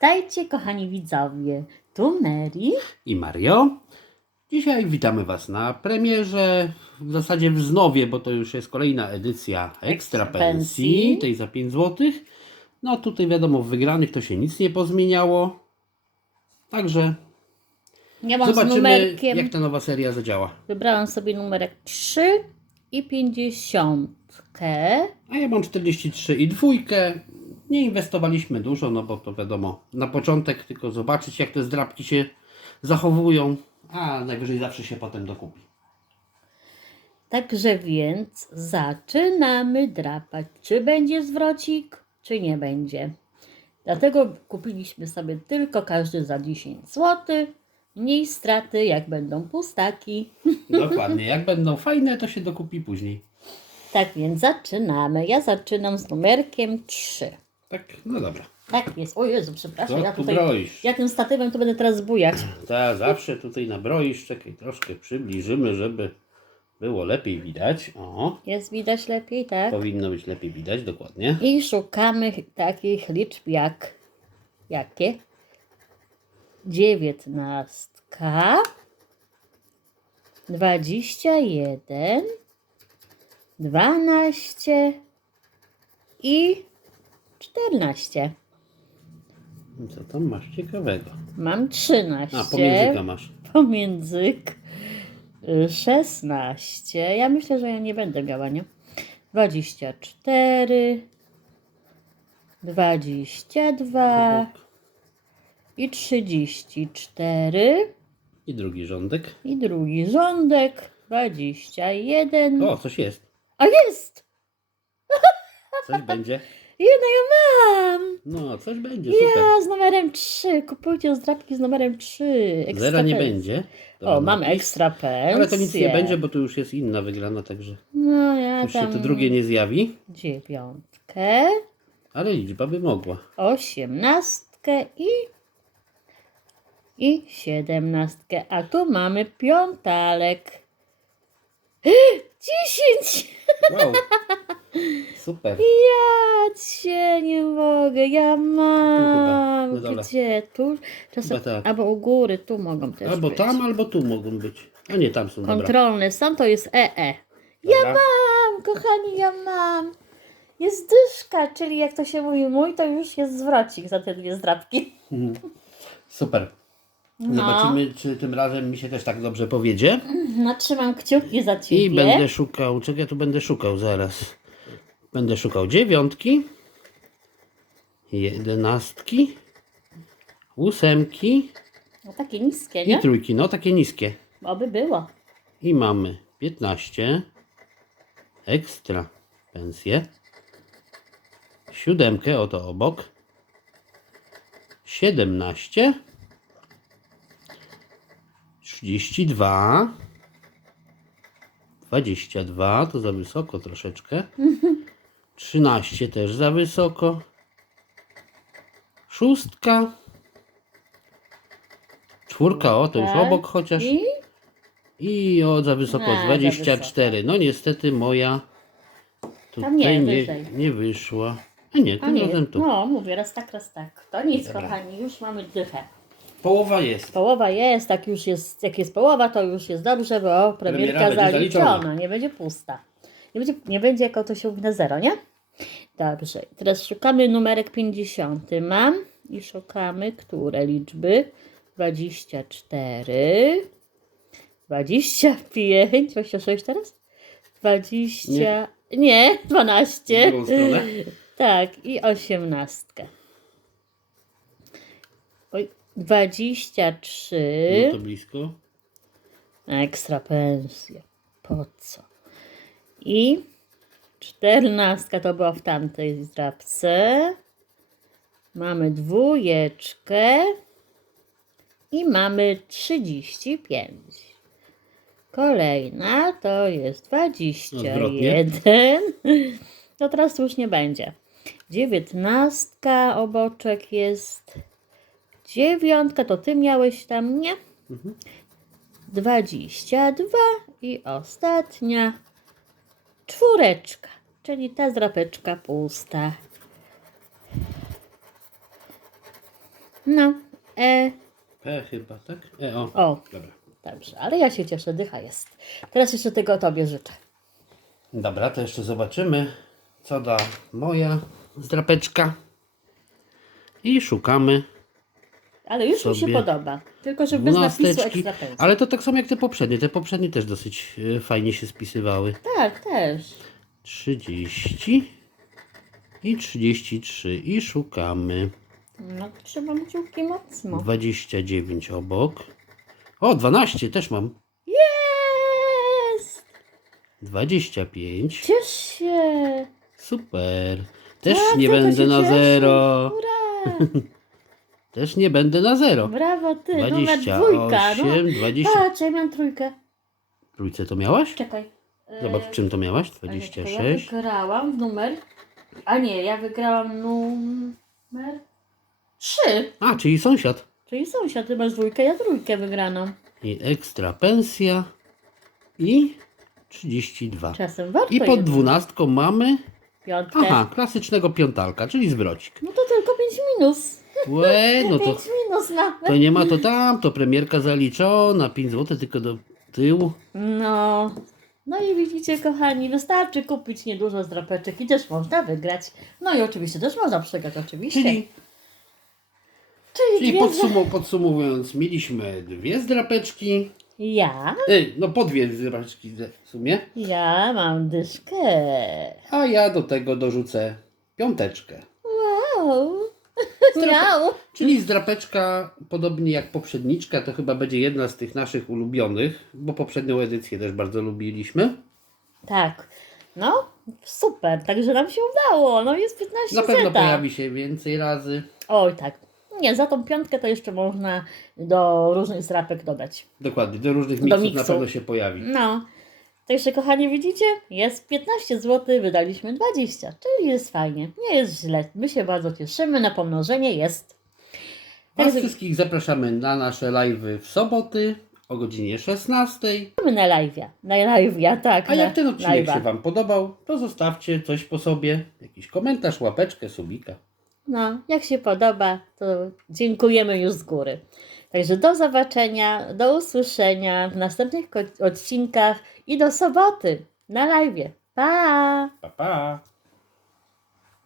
Witajcie, kochani widzowie. Tu Mary. i Mario. Dzisiaj witamy Was na premierze, w zasadzie wznowie, bo to już jest kolejna edycja Ekstra Pensji, tej za 5 zł. No tutaj wiadomo, w wygranych to się nic nie pozmieniało. Także Ja zobaczymy, numerkiem. jak ta nowa seria zadziała. Wybrałam sobie numerek 3 i 50. A ja mam 43 i dwójkę. Nie inwestowaliśmy dużo, no bo to wiadomo, na początek tylko zobaczyć, jak te zdrabki się zachowują, a najwyżej zawsze się potem dokupi. Także więc zaczynamy drapać. Czy będzie zwrocik, czy nie będzie. Dlatego kupiliśmy sobie tylko każdy za 10 zł. Mniej straty, jak będą pustaki. Dokładnie. Jak będą fajne, to się dokupi później. Tak więc zaczynamy. Ja zaczynam z numerkiem 3. Tak, no dobra. Tak jest. O Jezu, przepraszam. Co Ja tu tutaj, broisz? ja tym statywem to będę teraz bujać. Ta zawsze tutaj nabroisz. Czekaj, troszkę przybliżymy, żeby było lepiej widać. O, Jest widać lepiej, tak? powinno być lepiej widać, dokładnie. I szukamy takich liczb jak jakie? Dziewiętnastka, dwadzieścia jeden, dwanaście i czternaście. Co tam masz ciekawego? Mam trzynaście. A, pomiędzyka masz. Pomiędzyk y, 16. Ja myślę, że ja nie będę miała, nie? 24, 22 Obok. i 34 I drugi rządek. i drugi rządek 21. O, coś jest. A jest! Coś będzie. Jedno ja mam! No, coś będzie, super. Ja z numerem 3. Kupujcie zdrabki z numerem 3. Ekstra Zera nie będzie. O, Dobra, mamy napis. ekstra pensję. Ale to nic nie będzie, bo tu już jest inna wygrana, także No ja już się tam to drugie nie zjawi. dziewiątkę, Ale liczba by mogła. osiemnastkę i i siedemnastkę. A tu mamy piątalek. Dziesięć! Wow. Super. Ja cię nie mogę, ja mam. No dobra. Gdzie? Tu? Czasem, Chyba tak. albo u góry, tu mogą też Albo być. tam, albo tu mogą być. A nie, tam są, dobra. Kontrolny sam to jest EE. Dobra. Mam, kochani, ja mam. Jest dyszka, czyli jak to się mówi mój, to już jest zwrocik za te dwie zdrabki. Mhm. Super. No. Zobaczymy, czy tym razem mi się też tak dobrze powiedzie. No, trzymam kciuki za ciebie. I będę szukał, czego ja tu będę szukał zaraz. Będę szukał dziewiątki, jedenastki, ósemki No, takie niskie, i nie? trójki. No takie niskie. Oby było. I mamy 15, ekstra pensję, siódemkę, oto obok, 17, 32, 22, to za wysoko troszeczkę, 13 też za wysoko, szóstka, czwórka, o to już obok chociaż. I I o, za wysoko, A, za 24. No niestety moja tutaj Tam nie, nie, wyżej. wyszła. A nie, a tym nie, razem tu. no mówię, raz tak, raz tak. To nic, Dobra. kochani, już mamy dychę. Połowa jest. Połowa jest, tak już jest, jak jest połowa, to już jest dobrze, bo premierka będzie zaliczona, zaliczona. nie będzie pusta. Nie będzie, nie będzie jako to się mówi na zero, nie? Dobrze, teraz szukamy numerek 50. Mam i szukamy, które liczby? 24, 25, 26 teraz? 20, nie, W 12. drugą stronę. Tak, i osiemnastkę. Oj, 23. No to blisko. Ekstra pensja. Po co? I czternastka to była w tamtej zdrabce. Mamy dwójeczkę. I mamy 35. Kolejna to jest 21. No teraz już nie będzie. Dziewiętnastka oboczek jest. Dziewiątka to ty miałeś tam, nie? Mhm. 22 i ostatnia czwóreczka, czyli ta zdrapeczka pusta. No, e, E chyba, tak? E, o. o, Dobra. dobrze, ale ja się cieszę, dycha jest. Teraz jeszcze tego Tobie życzę. Dobra, to jeszcze zobaczymy, co da moja zdrapeczka. I szukamy Ale już mi się Sobie podoba. Tylko, że bez napisu dwunasteczki. ekstra pensji. Ale to tak samo jak te poprzednie. Te poprzednie też dosyć e, fajnie się spisywały. Tak, też. 30 i 33 i szukamy. No, trzymam kciuki mocno. 29 obok. O, 12 też mam. Jest! 25. Ciesz się! Super. Też nie to będę na zero. Ura! Też nie będę na zero. Brawo ty, numer 28, dwójka. No. 20. Patrz, ja mam trójkę. Trójce to miałaś? Czekaj. E, Zobacz, w czym to miałaś? nie, czekaj, 26. Ja wygrałam w numer. A nie, ja wygrałam numer 3. A, czyli sąsiad. Czyli sąsiad, ty masz dwójkę, ja trójkę wygraną. I ekstra pensja. I 32. Czasem warto I pod jednak. dwunastką mamy, Piątkę. aha, klasycznego piątalka, czyli zwrocik. No to tylko 5 minus. Łe, no to, 5 minus nawet. to nie ma to tam, to premierka zaliczona, 5 zł tylko do tyłu. No. No i widzicie, kochani, wystarczy kupić niedużo zdrapeczek i też można wygrać. No i oczywiście też można przegrać, oczywiście. Czyli, Czyli, czyli dwie podsumowując, mieliśmy dwie zdrapeczki, Ja? Ej, no po dwie zdrapeczki w sumie, Ja mam dyszkę. a ja do tego dorzucę piąteczkę. Wow. Miau. Czyli zdrapeczka, podobnie jak poprzedniczka, to chyba będzie jedna z tych naszych ulubionych, bo poprzednią edycję też bardzo lubiliśmy. Tak. No, super. Także nam się udało. No jest 15 Na pewno zeta. pojawi się więcej razy. Oj, tak. Nie, za tą piątkę to jeszcze można do różnych zdrapek dodać. Dokładnie, do różnych Do miksów miksu. na pewno się pojawi. No. Także kochani, widzicie? Jest 15 zł, wydaliśmy 20, czyli jest fajnie. Nie jest źle. My się bardzo cieszymy, na pomnożenie jest. Was Także wszystkich zapraszamy na nasze live'y w soboty o godzinie 16. my na live'a. Na live'a, tak. A jak na ten odcinek live'a. się Wam podobał, to zostawcie coś po sobie, jakiś komentarz, łapeczkę, subika. No, jak się podoba, to dziękujemy już z góry. Także do zobaczenia, do usłyszenia w następnych odcinkach i do soboty na live. Pa! Pa, pa!